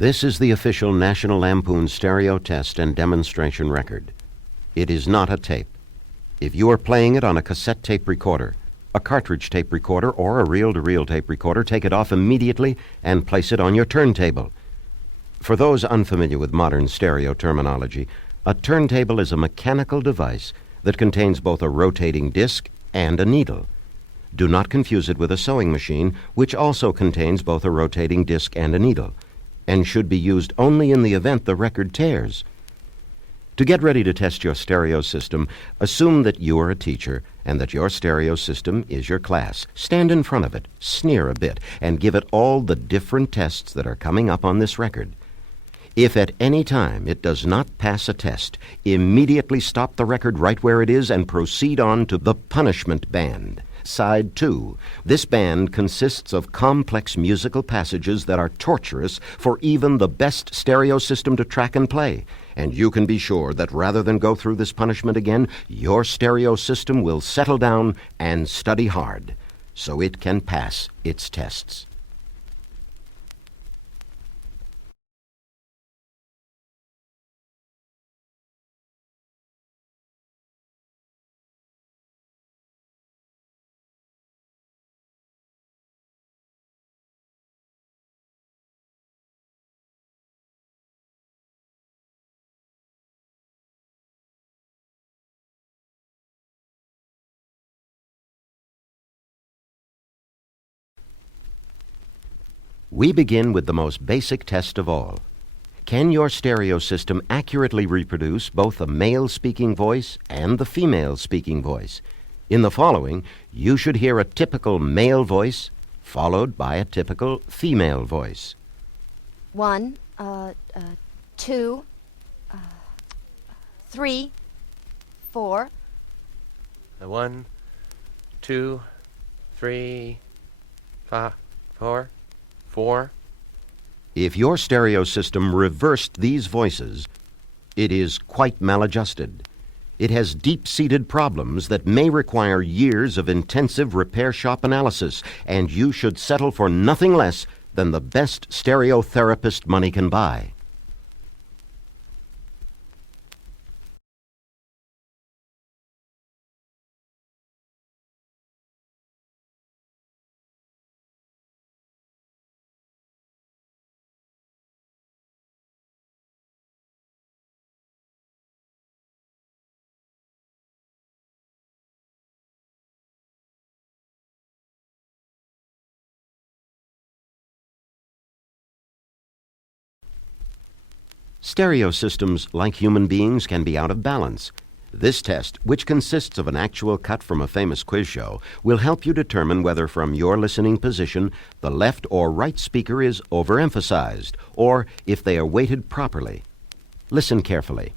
This is the official National Lampoon stereo test and demonstration record. It is not a tape. If you are playing it on a cassette tape recorder, a cartridge tape recorder, or a reel-to-reel tape recorder, take it off immediately and place it on your turntable. For those unfamiliar with modern stereo terminology, a turntable is a mechanical device that contains both a rotating disc and a needle. Do not confuse it with a sewing machine, which also contains both a rotating disc and a needle, and should be used only in the event the record tears. To get ready to test your stereo system, assume that you are a teacher and that your stereo system is your class. Stand in front of it, sneer a bit, and give it all the different tests that are coming up on this record. If at any time it does not pass a test, immediately stop the record right where it is and proceed on to the punishment band. Side 2. This band consists of complex musical passages that are torturous for even the best stereo system to track and play. And you can be sure that rather than go through this punishment again, your stereo system will settle down and study hard so it can pass its tests. We begin with the most basic test of all. Can your stereo system accurately reproduce both the male speaking voice and the female speaking voice? In the following, you should hear a typical male voice followed by a typical female voice. 1, 2, 3, 4. 1, 2, 3, 5, 4. 4. If your stereo system reversed these voices, it is quite maladjusted. It has deep-seated problems that may require years of intensive repair shop analysis, and you should settle for nothing less than the best stereo therapist money can buy. Stereo systems, like human beings, can be out of balance. This test, which consists of an actual cut from a famous quiz show, will help you determine whether from your listening position the left or right speaker is overemphasized, or if they are weighted properly. Listen carefully.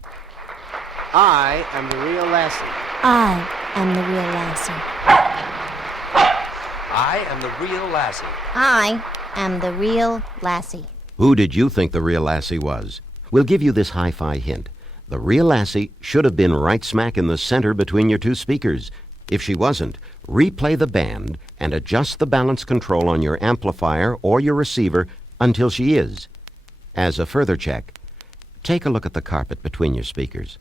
I am the real Lassie. I am the real Lassie. I am the real Lassie. I am the real Lassie. Who did you think the real Lassie was? We'll give you this hi-fi hint. The real Lassie should have been right smack in the center between your two speakers. If she wasn't, replay the band and adjust the balance control on your amplifier or your receiver until she is. As a further check, take a look at the carpet between your speakers.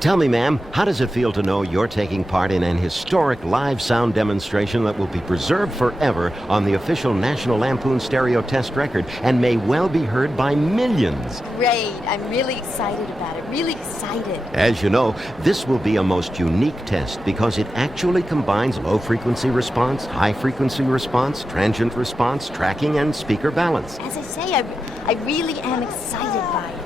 Tell me, ma'am, how does it feel to know you're taking part in an historic live sound demonstration that will be preserved forever on the official National Lampoon stereo test record and may well be heard by millions? Great. I'm really excited about it. Really excited. As you know, this will be a most unique test because it actually combines low-frequency response, high-frequency response, transient response, tracking, and speaker balance. As I say, I really am excited by it.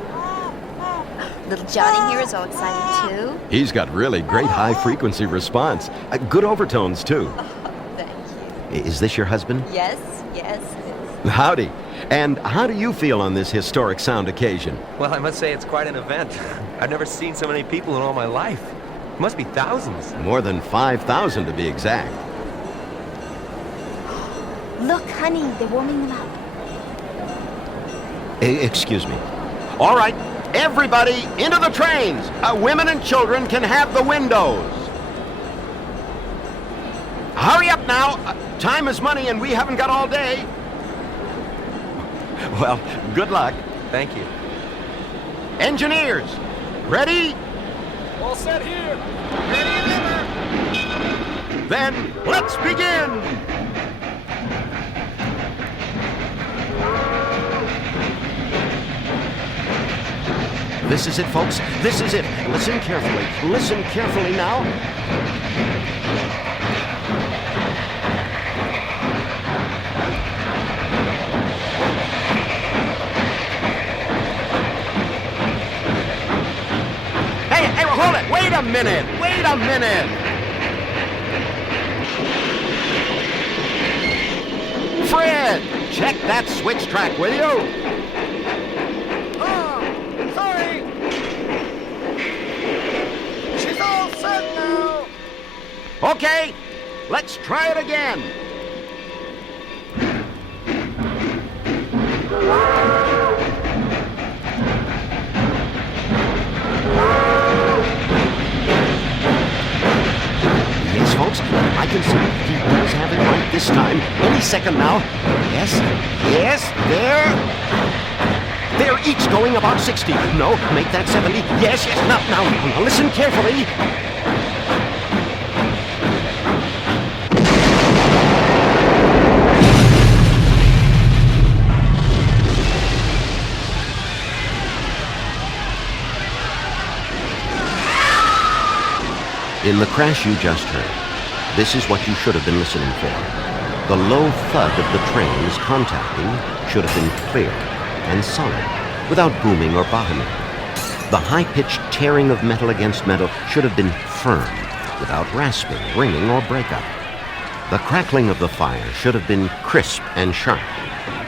Little Johnny here is all excited, too. He's got really great high-frequency response. Good overtones, too. Oh, thank you. Is this your husband? Yes, it is. Howdy. And how do you feel on this historic sound occasion? Well, I must say it's quite an event. I've never seen so many people in all my life. It must be thousands. More than 5,000 to be exact. Look, honey, they're warming them up. Excuse me. All right, everybody into the trains. Women and children can have the windows. Hurry up now. Time is money and we haven't got all day. Well, good luck. Thank you. Engineers, ready? All set here. Then let's begin. This is it, folks. This is it. Listen carefully. Listen carefully now. Hey, hold it. Wait a minute. Wait a minute. Fred, check that switch track, will you? Sorry. She's all set now. Okay, let's try it again. Yes, folks, I can see he does have it right this time. Any second now. Yes, yes, there. They're each going about 60. No, make that 70. Yes, yes, now, listen carefully. In the crash you just heard, this is what you should have been listening for. The low thud of the trains contacting should have been clear and solid, without booming or bottoming. The high-pitched tearing of metal against metal should have been firm, without rasping, ringing, or breakup. The crackling of the fire should have been crisp and sharp.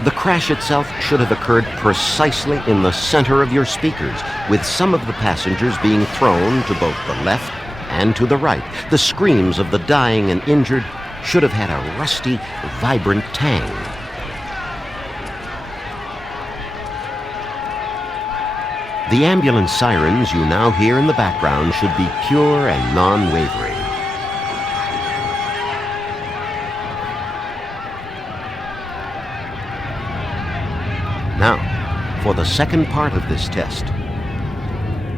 The crash itself should have occurred precisely in the center of your speakers, with some of the passengers being thrown to both the left and to the right. The screams of the dying and injured should have had a rusty, vibrant tang. The ambulance sirens you now hear in the background should be pure and non-wavering. Now, for the second part of this test.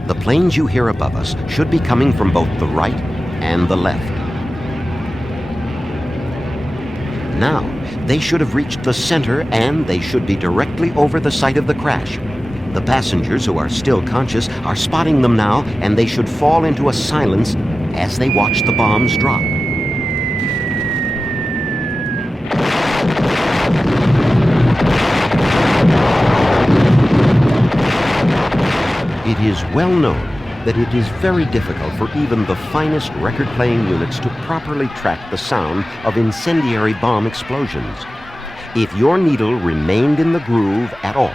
The planes you hear above us should be coming from both the right and the left. Now, they should have reached the center and they should be directly over the site of the crash. The passengers who are still conscious are spotting them now, and they should fall into a silence as they watch the bombs drop. It is well known that it is very difficult for even the finest record-playing units to properly track the sound of incendiary bomb explosions. If your needle remained in the groove at all,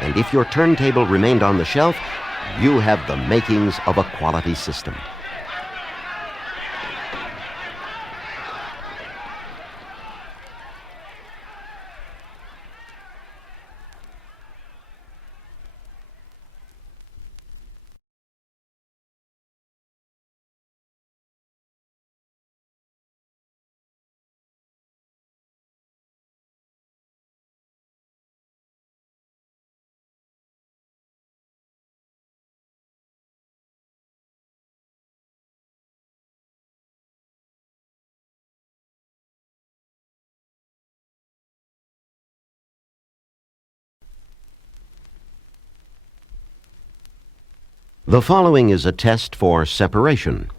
and if your turntable remained on the shelf, you have the makings of a quality system. The following is a test for separation.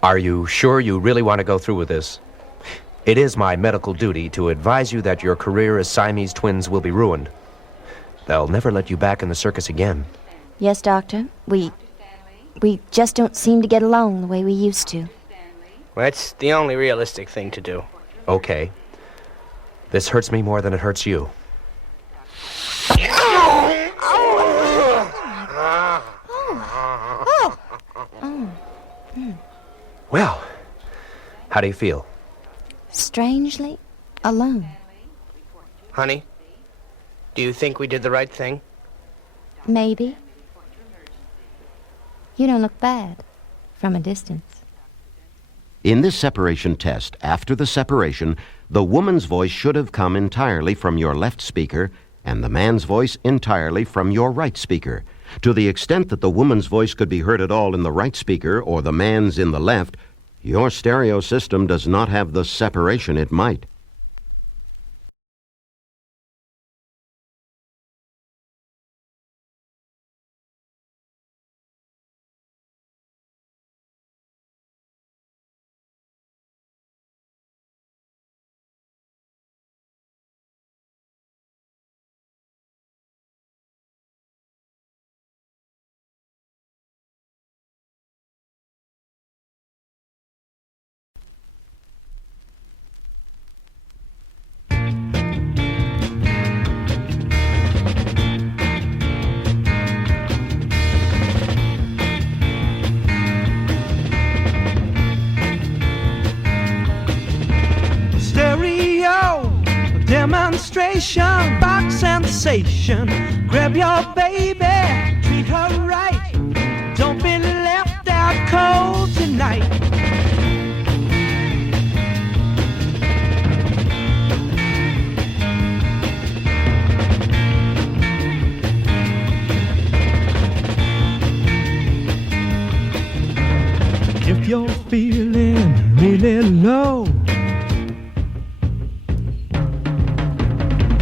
Are you sure you really want to go through with this? It is my medical duty to advise you that your career as Siamese twins will be ruined. They'll never let you back in the circus again. Yes, Doctor. We just don't seem to get along the way we used to. Well, that's the only realistic thing to do. Okay. This hurts me more than it hurts you. Well, how do you feel? Strangely alone. Honey, do you think we did the right thing? Maybe. You don't look bad from a distance. In this separation test, after the separation, the woman's voice should have come entirely from your left speaker and the man's voice entirely from your right speaker. To the extent that the woman's voice could be heard at all in the right speaker or the man's in the left, your stereo system does not have the separation it might. Demonstration, box sensation. Grab your baby, treat her right. Don't be left out cold tonight. If you're feeling really low,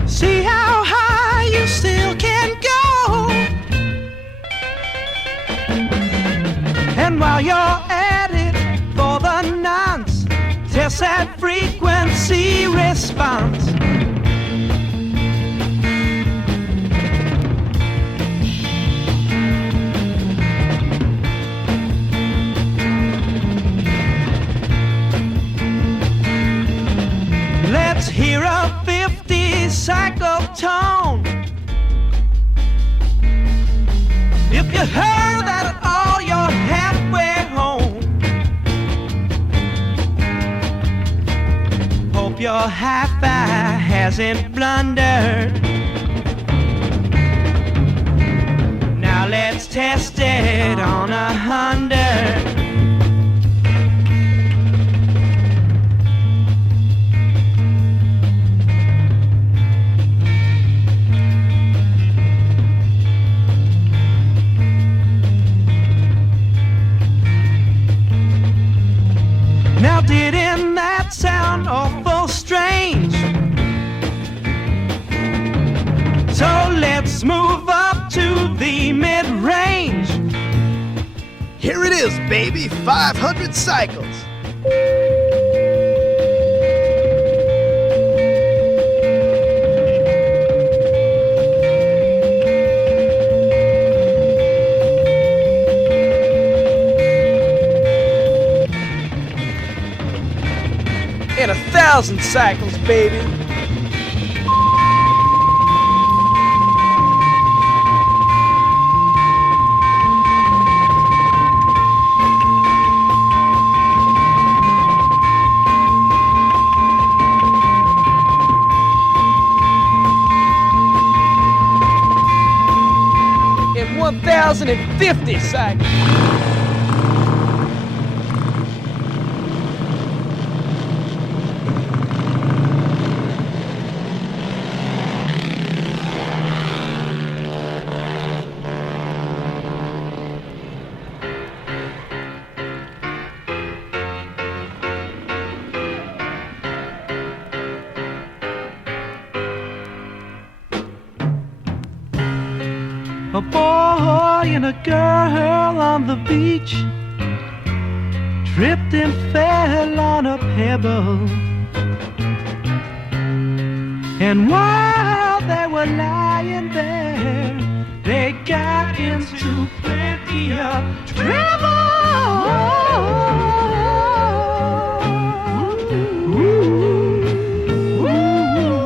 see how high you still can go. And while you're at it, for the nonce, test that frequency response. Let's hear a 50 cycle tone. If you heard that at all, you're halfway home. Hope your hi-fi hasn't blundered. Now let's test it on 100. Now didn't that sound awful strange? So let's move up to the mid-range. Here it is, baby. 500 cycles. And 1,000 cycles, baby. And 1,050 cycles. A boy and a girl on the beach tripped and fell on a pebble. And while they were lying there, they got into plenty of trouble. Ooh, ooh, ooh.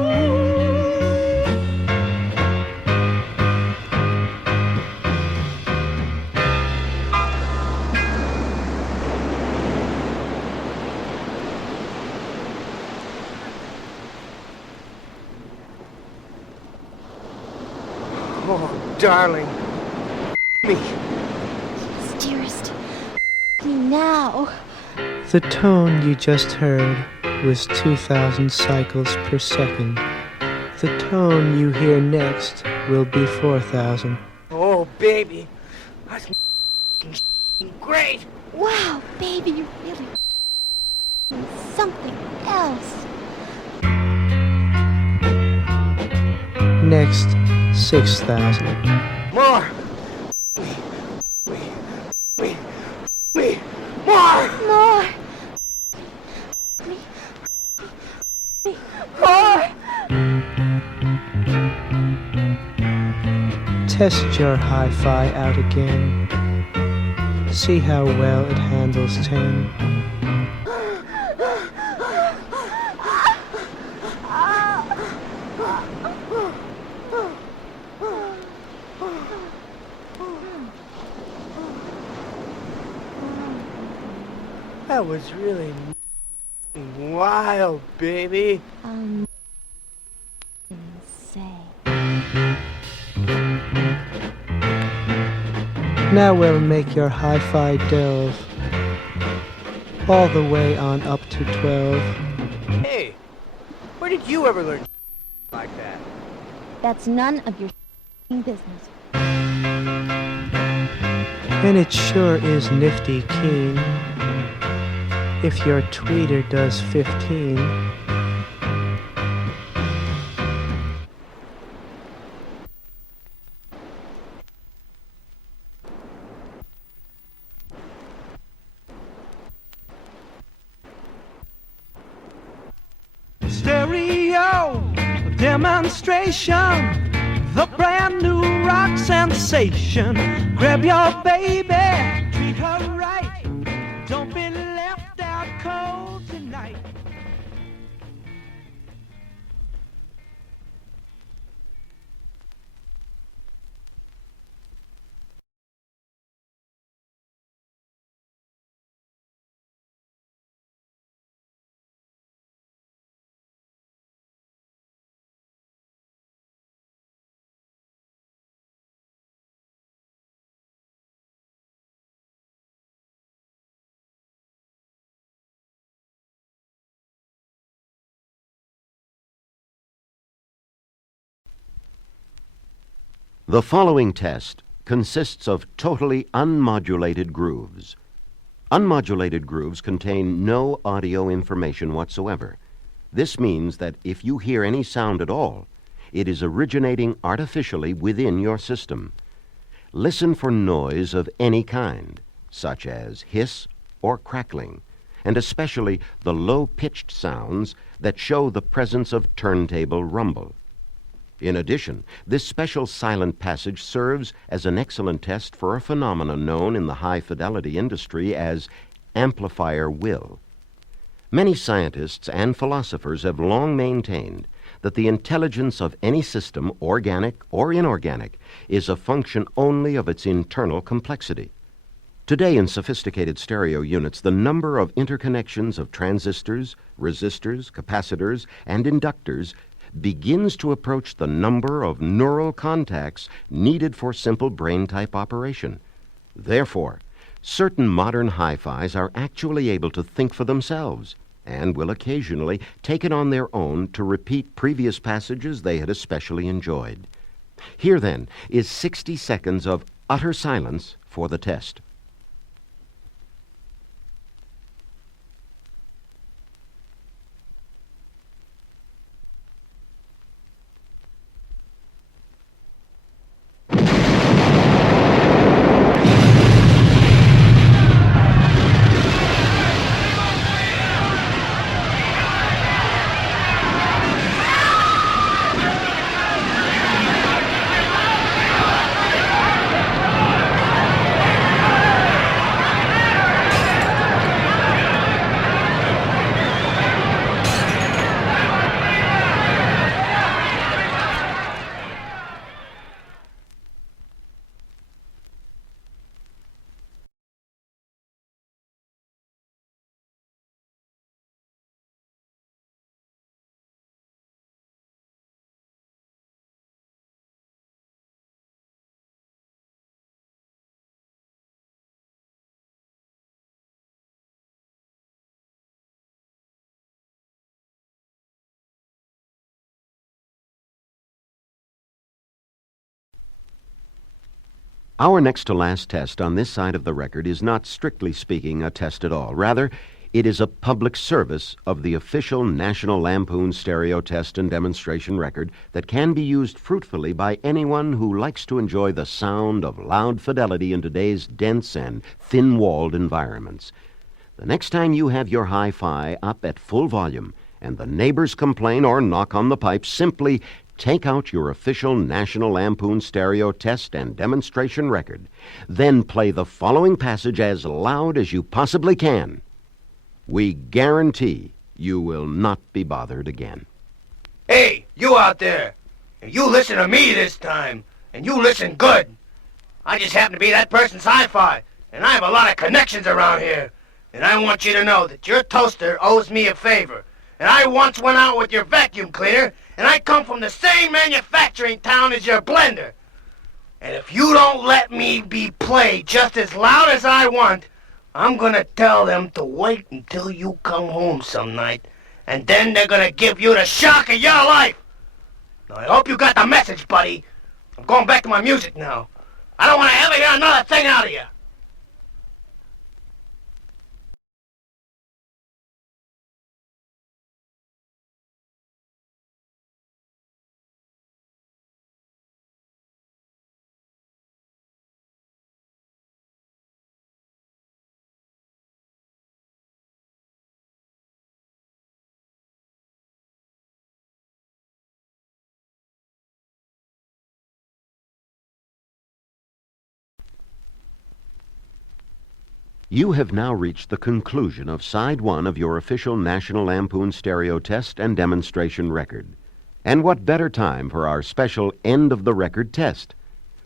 Oh, darling. Me. Yes, dearest. Me now. The tone you just heard was 2,000 cycles per second. The tone you hear next will be 4,000. Oh, baby. That's great. Wow, baby, you're really something else. Next, 6,000. More. More. More. More. Test your hi-fi out again. See how well it handles 10. That was really wild, baby. Say. Now we'll make your hi-fi delve all the way on up to 12. Hey, where did you ever learn like that? That's none of your business. And it sure is nifty keen if your tweeter does 15. Stereo demonstration, the brand new rock sensation. Grab your baby, treat her right. Don't be left out cold tonight. The following test consists of totally unmodulated grooves. Unmodulated grooves contain no audio information whatsoever. This means that if you hear any sound at all, it is originating artificially within your system. Listen for noise of any kind, such as hiss or crackling, and especially the low-pitched sounds that show the presence of turntable rumble. In addition, this special silent passage serves as an excellent test for a phenomenon known in the high-fidelity industry as amplifier will. Many scientists and philosophers have long maintained that the intelligence of any system, organic or inorganic, is a function only of its internal complexity. Today, in sophisticated stereo units, the number of interconnections of transistors, resistors, capacitors, and inductors begins to approach the number of neural contacts needed for simple brain-type operation. Therefore, certain modern hi-fis are actually able to think for themselves and will occasionally take it on their own to repeat previous passages they had especially enjoyed. Here, then, is 60 seconds of utter silence for the test. Our next to last test on this side of the record is not strictly speaking a test at all. Rather, it is a public service of the official National Lampoon stereo test and demonstration record that can be used fruitfully by anyone who likes to enjoy the sound of loud fidelity in today's dense and thin-walled environments. The next time you have your hi-fi up at full volume and the neighbors complain or knock on the pipes, simply take out your official National Lampoon stereo test and demonstration record. Then play the following passage as loud as you possibly can. We guarantee you will not be bothered again. Hey, you out there! And you listen to me this time, and you listen good. I just happen to be that person's hi-fi, and I have a lot of connections around here. And I want you to know that your toaster owes me a favor. And I once went out with your vacuum cleaner, and I come from the same manufacturing town as your blender. And if you don't let me be played just as loud as I want, I'm gonna tell them to wait until you come home some night, and then they're gonna give you the shock of your life. Now, I hope you got the message, buddy. I'm going back to my music now. I don't want to ever hear another thing out of you. You have now reached the conclusion of side one of your official National Lampoon stereo test and demonstration record. And what better time for our special end of the record test?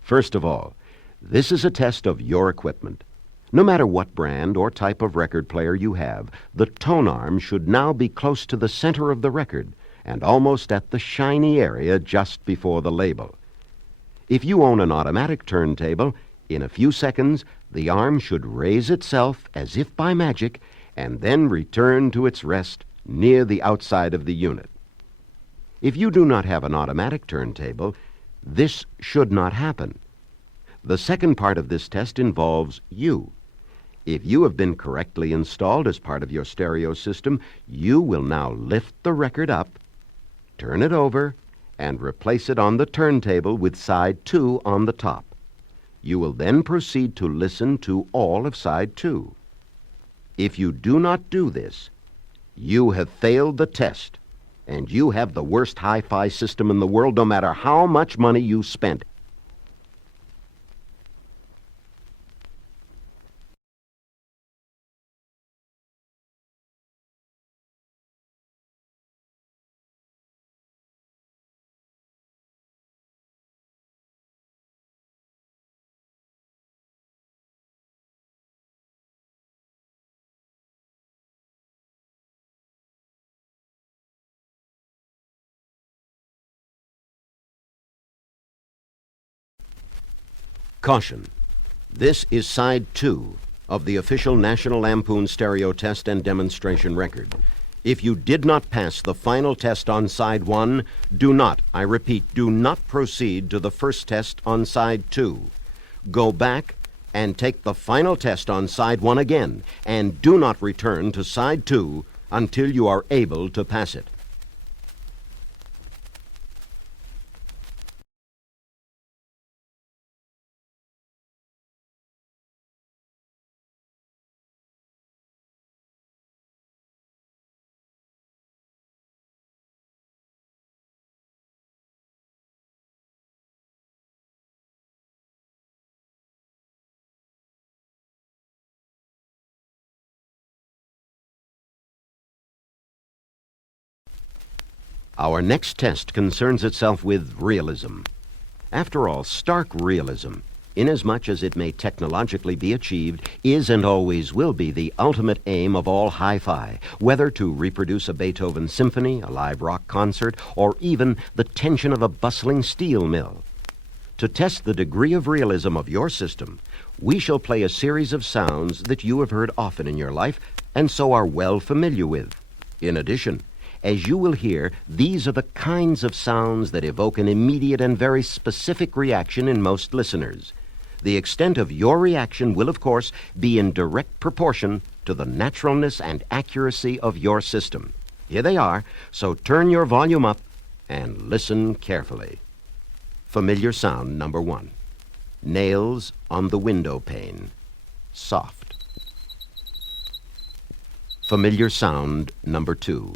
First of all, this is a test of your equipment. No matter what brand or type of record player you have, the tone arm should now be close to the center of the record and almost at the shiny area just before the label. If you own an automatic turntable, in a few seconds, the arm should raise itself as if by magic and then return to its rest near the outside of the unit. If you do not have an automatic turntable, this should not happen. The second part of this test involves you. If you have been correctly installed as part of your stereo system, you will now lift the record up, turn it over, and replace it on the turntable with side 2 on the top. You will then proceed to listen to all of side 2. If you do not do this, you have failed the test, and you have the worst hi-fi system in the world, no matter how much money you spent. Caution. This is side 2 of the official National Lampoon stereo test and demonstration record. If you did not pass the final test on side 1, do not, I repeat, do not proceed to the first test on side 2. Go back and take the final test on side 1 again, and do not return to side 2 until you are able to pass it. Our next test concerns itself with realism. After all, stark realism, inasmuch as it may technologically be achieved, is and always will be the ultimate aim of all hi-fi, whether to reproduce a Beethoven symphony, a live rock concert, or even the tension of a bustling steel mill. To test the degree of realism of your system, we shall play a series of sounds that you have heard often in your life and so are well familiar with. In addition, as you will hear, these are the kinds of sounds that evoke an immediate and very specific reaction in most listeners. The extent of your reaction will, of course, be in direct proportion to the naturalness and accuracy of your system. Here they are, so turn your volume up and listen carefully. Familiar sound number 1. Nails on the window pane. Soft. Familiar sound number 2.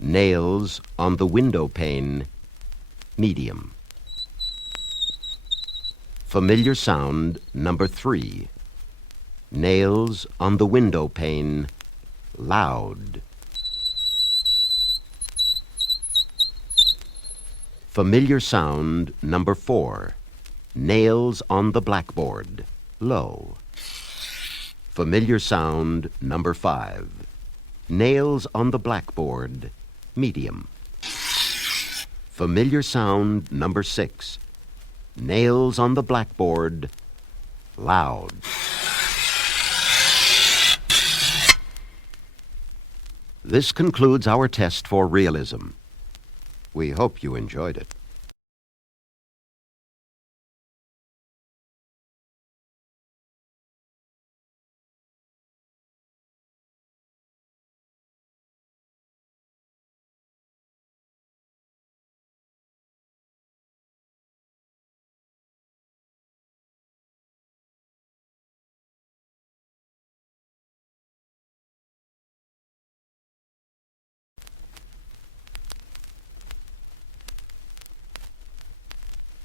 Nails on the window pane. Medium. Familiar sound number 3. Nails on the window pane. Loud. Familiar sound number 4. Nails on the blackboard. Low. Familiar sound number 5. Nails on the blackboard. Medium. Familiar sound number 6. Nails on the blackboard. Loud. This concludes our test for realism. We hope you enjoyed it.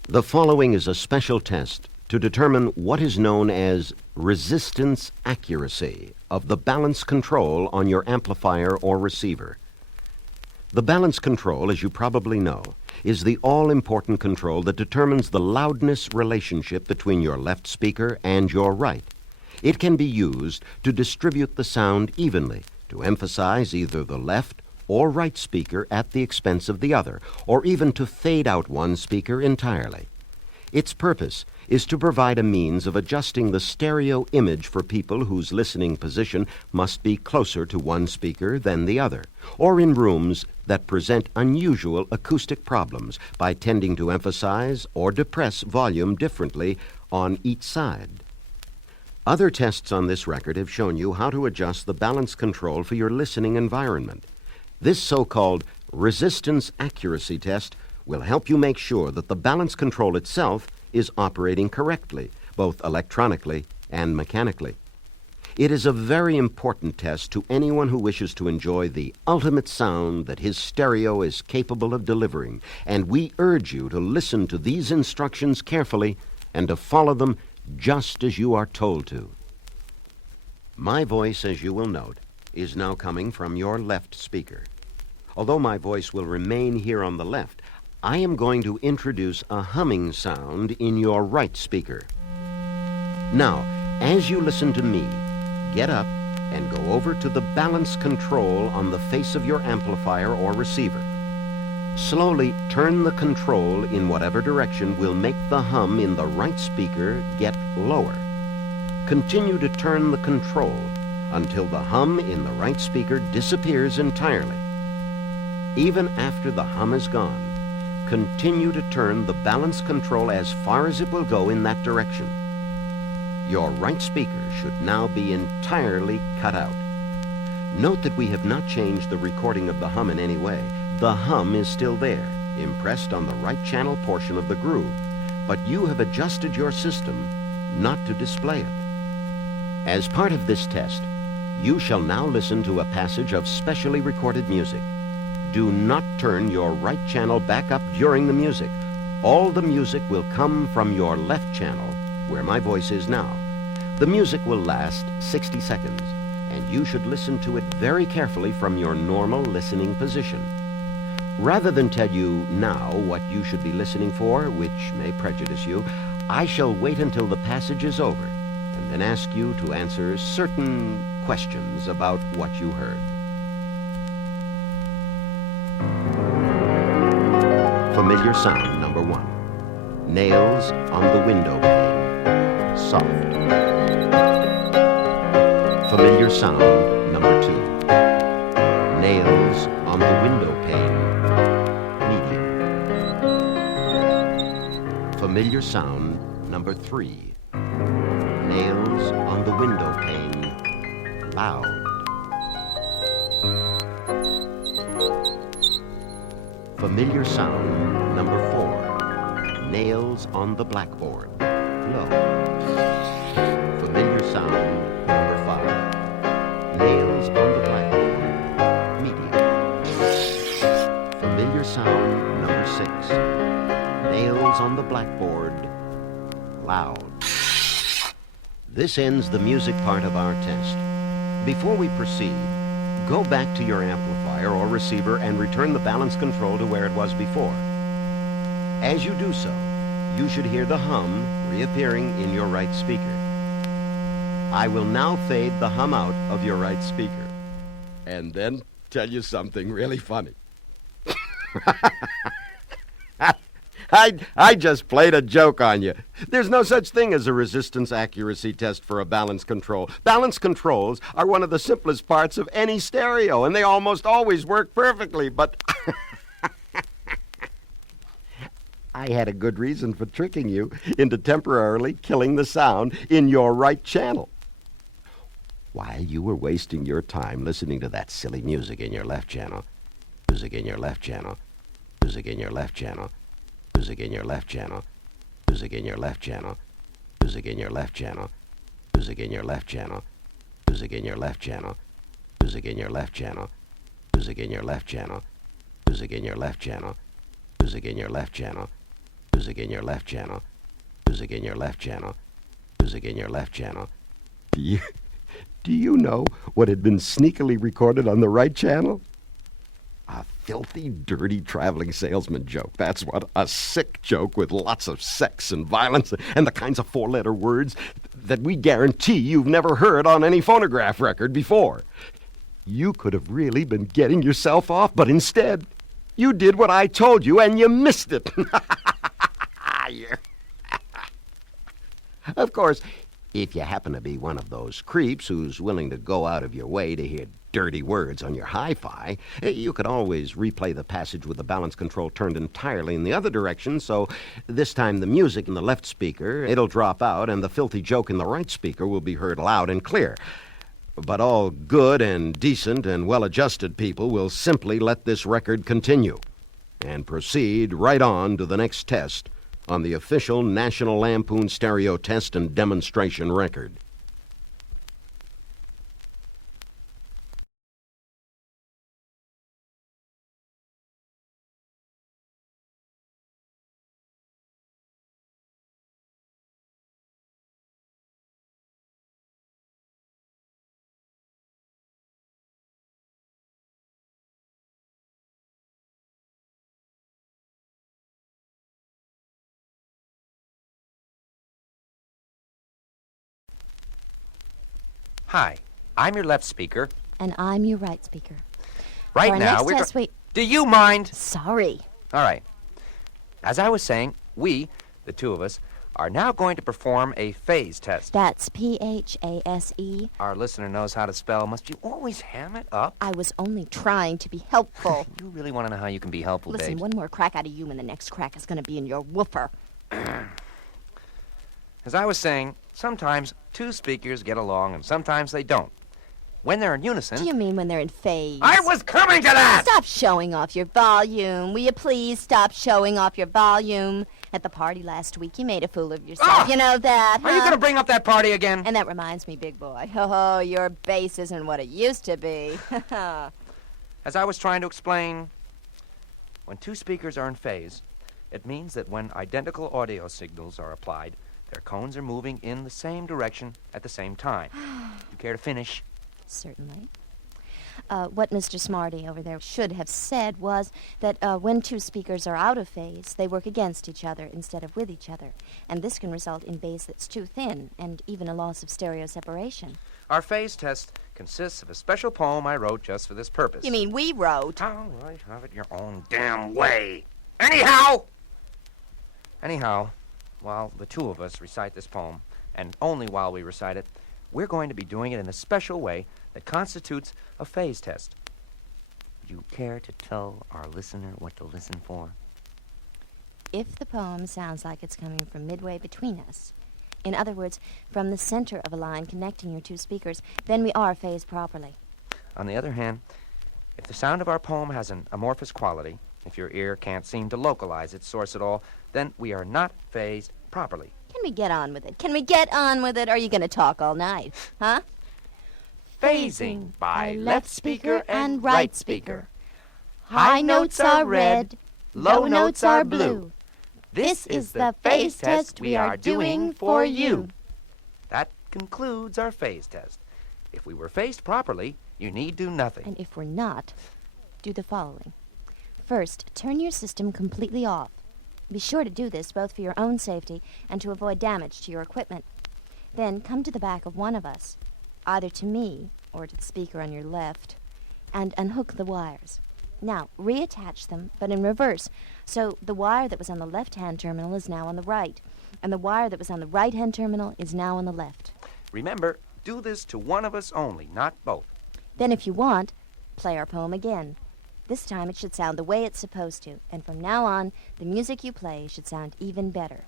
The following is a special test to determine what is known as resistance accuracy of the balance control on your amplifier or receiver. The balance control, as you probably know, is the all-important control that determines the loudness relationship between your left speaker and your right. It can be used to distribute the sound evenly, to emphasize either the left or right speaker at the expense of the other, or even to fade out one speaker entirely. Its purpose is to provide a means of adjusting the stereo image for people whose listening position must be closer to one speaker than the other, or in rooms that present unusual acoustic problems by tending to emphasize or depress volume differently on each side. Other tests on this record have shown you how to adjust the balance control for your listening environment. This so-called resistance accuracy test will help you make sure that the balance control itself is operating correctly, both electronically and mechanically. It is a very important test to anyone who wishes to enjoy the ultimate sound that his stereo is capable of delivering, and we urge you to listen to these instructions carefully and to follow them just as you are told to. My voice, as you will note, is now coming from your left speaker. Although my voice will remain here on the left, I am going to introduce a humming sound in your right speaker. Now, as you listen to me, get up and go over to the balance control on the face of your amplifier or receiver. Slowly turn the control in whatever direction will make the hum in the right speaker get lower. Continue to turn the control until the hum in the right speaker disappears entirely. Even after the hum is gone, continue to turn the balance control as far as it will go in that direction. Your right speaker should now be entirely cut out. Note that we have not changed the recording of the hum in any way. The hum is still there, impressed on the right channel portion of the groove, but you have adjusted your system not to display it. As part of this test, you shall now listen to a passage of specially recorded music. Do not turn your right channel back up during the music. All the music will come from your left channel, where my voice is now. The music will last 60 seconds, and you should listen to it very carefully from your normal listening position. Rather than tell you now what you should be listening for, which may prejudice you, I shall wait until the passage is over, and then ask you to answer certain questions about what you heard. Familiar sound number 1. Nails on the window pane. Soft. Familiar sound number 2. Nails on the window pane. Medium. Familiar sound number number 3. Nails on the window pane. Loud. Familiar sound, number 4. Nails on the blackboard. Low. Familiar sound, number 5. Nails on the blackboard. Medium. Familiar sound, number 6. Nails on the blackboard. Loud. This ends the music part of our test. Before we proceed, go back to your amplifier or receiver and return the balance control to where it was before. As you do so, you should hear the hum reappearing in your right speaker. I will now fade the hum out of your right speaker, and then tell you something really funny. I just played a joke on you. There's no such thing as a resistance accuracy test for a balance control. Balance controls are one of the simplest parts of any stereo, and they almost always work perfectly, but I had a good reason for tricking you into temporarily killing the sound in your right channel. While you were wasting your time listening to that silly music in your left channel, music in your left channel, music in your left channel, music in your left channel, music in your left channel, music in your left channel, music in your left channel, music in your left channel, music in your left channel, music in your left channel, music in your left channel, music in your left channel, music in your left channel, music in your left channel, music in your left channel. Do you know what had been sneakily recorded on the right channel? A filthy, dirty traveling salesman joke. That's what. A sick joke with lots of sex and violence and the kinds of 4-letter words that we guarantee you've never heard on any phonograph record before. You could have really been getting yourself off, but instead, you did what I told you and you missed it. Of course, if you happen to be one of those creeps who's willing to go out of your way to hear dirty words on your hi-fi, you could always replay the passage with the balance control turned entirely in the other direction, so this time the music in the left speaker, it'll drop out, and the filthy joke in the right speaker will be heard loud and clear. But all good and decent and well-adjusted people will simply let this record continue and proceed right on to the next test on the official National Lampoon stereo test and demonstration record. Hi, I'm your left speaker. And I'm your right speaker. Right For our now, next we're test, wait. Do you mind? Sorry. All right. As I was saying, we, the two of us, are now going to perform a phase test. That's P-H-A-S-E. Our listener knows how to spell. Must you always ham it up? I was only trying to be helpful. You really want to know how you can be helpful, Listen, babe? one more crack out of you and the next crack is going to be in your woofer. As I was saying, sometimes two speakers get along and sometimes they don't. When they're in unison... Do you mean when they're in phase? I was coming to that! Stop showing off your volume. Will you please stop showing off your volume? At the party last week, you made a fool of yourself. Ah! You know that, huh? Are you going to bring up that party again? And that reminds me, big boy. Oh, your bass isn't what it used to be. As I was trying to explain, when two speakers are in phase, it means that when identical audio signals are applied, their cones are moving in the same direction at the same time. You care to finish? Certainly. What Mr. Smarty over there should have said was that when two speakers are out of phase, they work against each other instead of with each other. And this can result in bass that's too thin and even a loss of stereo separation. Our phase test consists of a special poem I wrote just for this purpose. You mean we wrote? All right, have it your own damn way. Anyhow, while the two of us recite this poem, and only while we recite it, we're going to be doing it in a special way that constitutes a phase test. Would you care to tell our listener what to listen for? if the poem sounds like it's coming from midway between us, in other words, from the center of a line connecting your two speakers, then we are phased properly. On the other hand, if the sound of our poem has an amorphous quality, if your ear can't seem to localize its source at all, then we are not phased properly. Can we get on with it? Can we get on with it? Or are you going to talk all night? Huh? Phasing by left speaker and right speaker. High notes are red, low notes are blue. This is the phase test we are doing for you. That concludes our phase test. If we were phased properly, you need do nothing. And if we're not, do the following. First, turn your system completely off. Be sure to do this both for your own safety and to avoid damage to your equipment. Then come to the back of one of us, either to me or to the speaker on your left, and unhook the wires. Now, reattach them, but in reverse, so the wire that was on the left-hand terminal is now on the right, and the wire that was on the right-hand terminal is now on the left. Remember, do this to one of us only, not both. Then, if you want, play our poem again. This time it should sound the way it's supposed to, and from now on, the music you play should sound even better.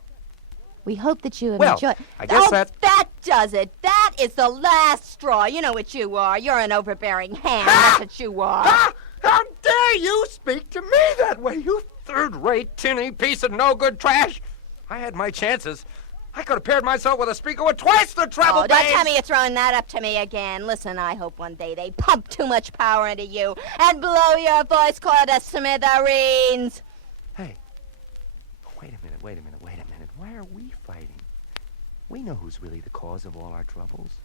We hope that you have enjoyed... I guess that does it. That is the last straw. You know what you are. You're an overbearing ham. That's what you are. Ha! How dare you speak to me that way, you third-rate, tinny piece of no-good trash? I had my chances. I could have paired myself with a speaker with twice the treble bass. Don't tell me you're throwing that up to me again. Listen, I hope one day they pump too much power into you and blow your voice cord to smithereens. Hey, wait a minute. Why are we fighting? We know who's really the cause of all our troubles.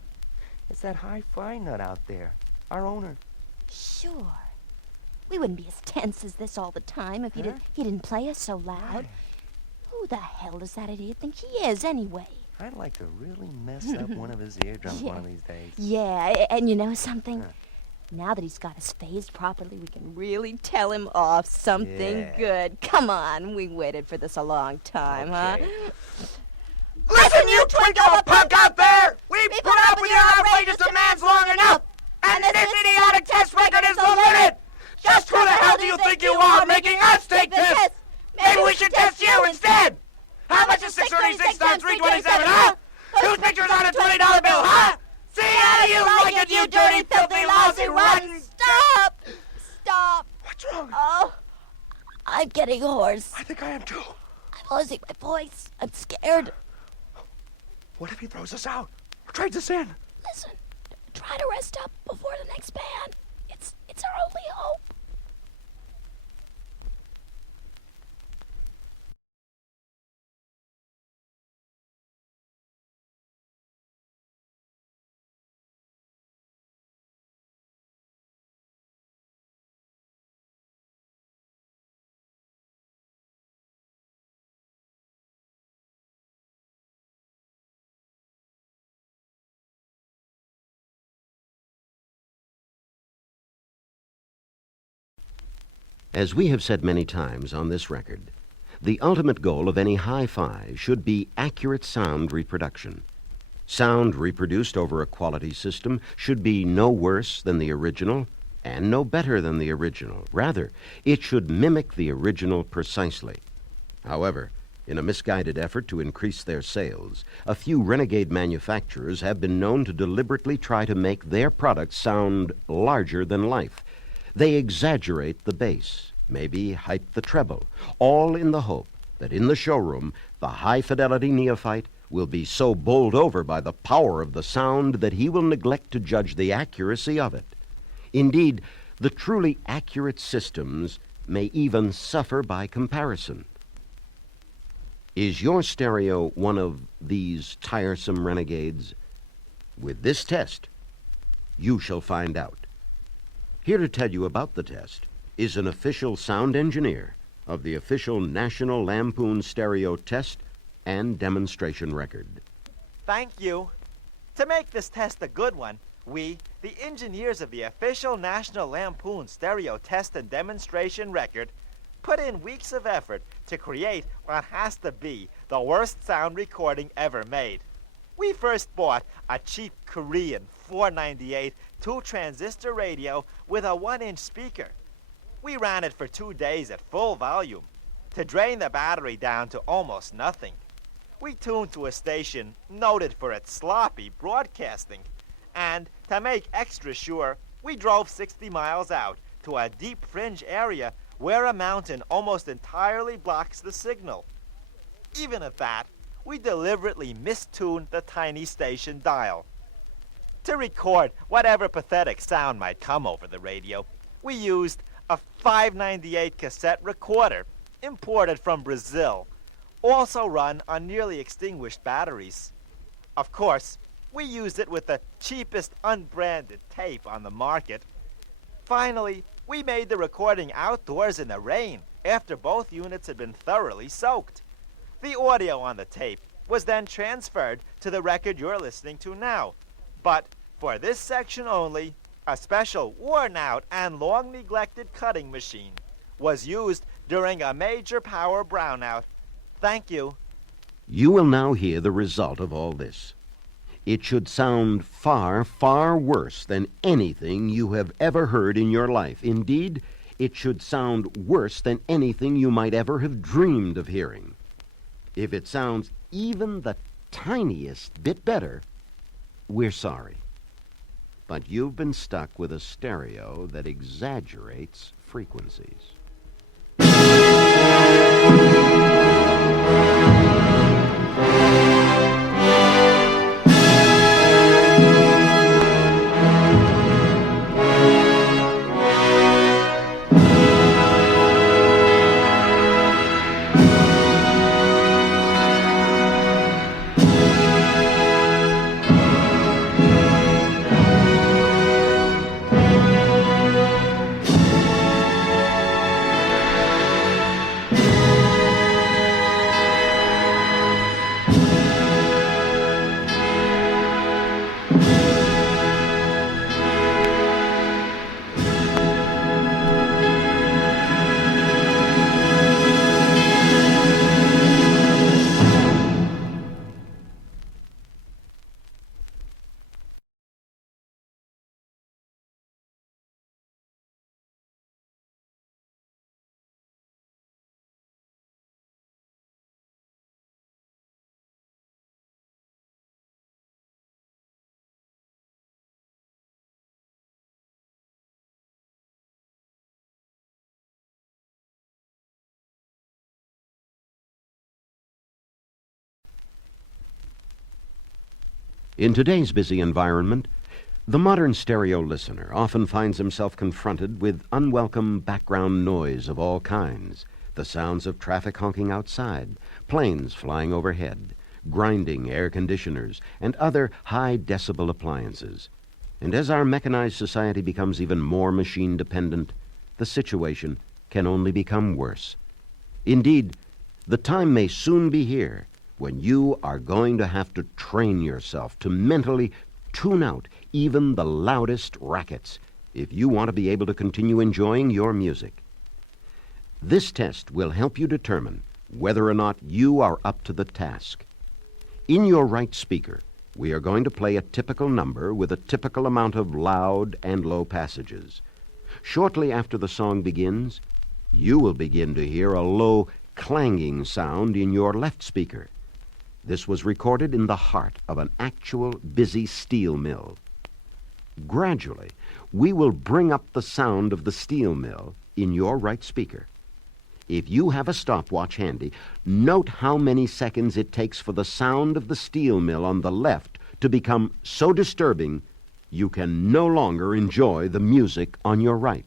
It's that hi-fi nut out there, our owner. Sure. We wouldn't be as tense as this all the time if he didn't play us so loud. Right. Who the hell does that idiot think he is, anyway? I'd like to really mess up one of his eardrums one of these days. Yeah, and you know something? Huh. Now that he's got us phased properly, we can really tell him off something Yeah. good. Come on, we waited for this a long time, Okay. huh? Listen, you twinkle punk out there! We've put up with your outrageous demands long enough! And this idiotic test record is the limit! Just who the hell do you think you are making us take this? Maybe we should test you instead! How much is 636 times 327, huh? Whose picture's on a $20 bill, huh? See how you like it, you dirty, filthy, lousy, rotten... Stop! Stop! What's wrong? Oh, I'm getting hoarse. I think I am too. I'm losing my voice. I'm scared. What if he throws us out? Or trades us in? Listen, try to rest up before the next band. It's our only hope. As we have said many times on this record, the ultimate goal of any hi-fi should be accurate sound reproduction. Sound reproduced over a quality system should be no worse than the original and no better than the original. Rather, it should mimic the original precisely. However, in a misguided effort to increase their sales, a few renegade manufacturers have been known to deliberately try to make their products sound larger than life. They exaggerate the bass, maybe hype the treble, all in the hope that in the showroom, the high-fidelity neophyte will be so bowled over by the power of the sound that he will neglect to judge the accuracy of it. Indeed, the truly accurate systems may even suffer by comparison. Is your stereo one of these tiresome renegades? With this test, you shall find out. Here to tell you about the test is an official sound engineer of the official National Lampoon Stereo Test and Demonstration Record. Thank you. To make this test a good one, we, the engineers of the official National Lampoon Stereo Test and Demonstration Record, put in weeks of effort to create what has to be the worst sound recording ever made. We first bought a cheap Korean 498 2-transistor radio with a 1-inch speaker. We ran it for 2 days at full volume. to drain the battery down to almost nothing, we tuned to a station noted for its sloppy broadcasting. And to make extra sure, we drove 60 miles out to a deep fringe area where a mountain almost entirely blocks the signal. Even at that, we deliberately mistuned the tiny station dial. To record whatever pathetic sound might come over the radio, we used a 598 cassette recorder imported from Brazil, also run on nearly extinguished batteries. Of course, we used it with the cheapest unbranded tape on the market. Finally, we made the recording outdoors in the rain after both units had been thoroughly soaked. The audio on the tape was then transferred to the record you're listening to now. But for this section only, a special worn-out and long-neglected cutting machine was used during a major power brownout. Thank you. You will now hear the result of all this. It should sound far, far worse than anything you have ever heard in your life. Indeed, it should sound worse than anything you might ever have dreamed of hearing. If it sounds even the tiniest bit better, we're sorry. But you've been stuck with a stereo that exaggerates frequencies. In today's busy environment, the modern stereo listener often finds himself confronted with unwelcome background noise of all kinds. The sounds of traffic honking outside, planes flying overhead, grinding air conditioners, and other high-decibel appliances. And as our mechanized society becomes even more machine-dependent, the situation can only become worse. Indeed, the time may soon be here when you are going to have to train yourself to mentally tune out even the loudest rackets if you want to be able to continue enjoying your music. This test will help you determine whether or not you are up to the task. In your right speaker, we are going to play a typical number with a typical amount of loud and low passages. Shortly after the song begins, you will begin to hear a low, clanging sound in your left speaker. This was recorded in the heart of an actual busy steel mill. Gradually, we will bring up the sound of the steel mill in your right speaker. If you have a stopwatch handy, note how many seconds it takes for the sound of the steel mill on the left to become so disturbing you can no longer enjoy the music on your right.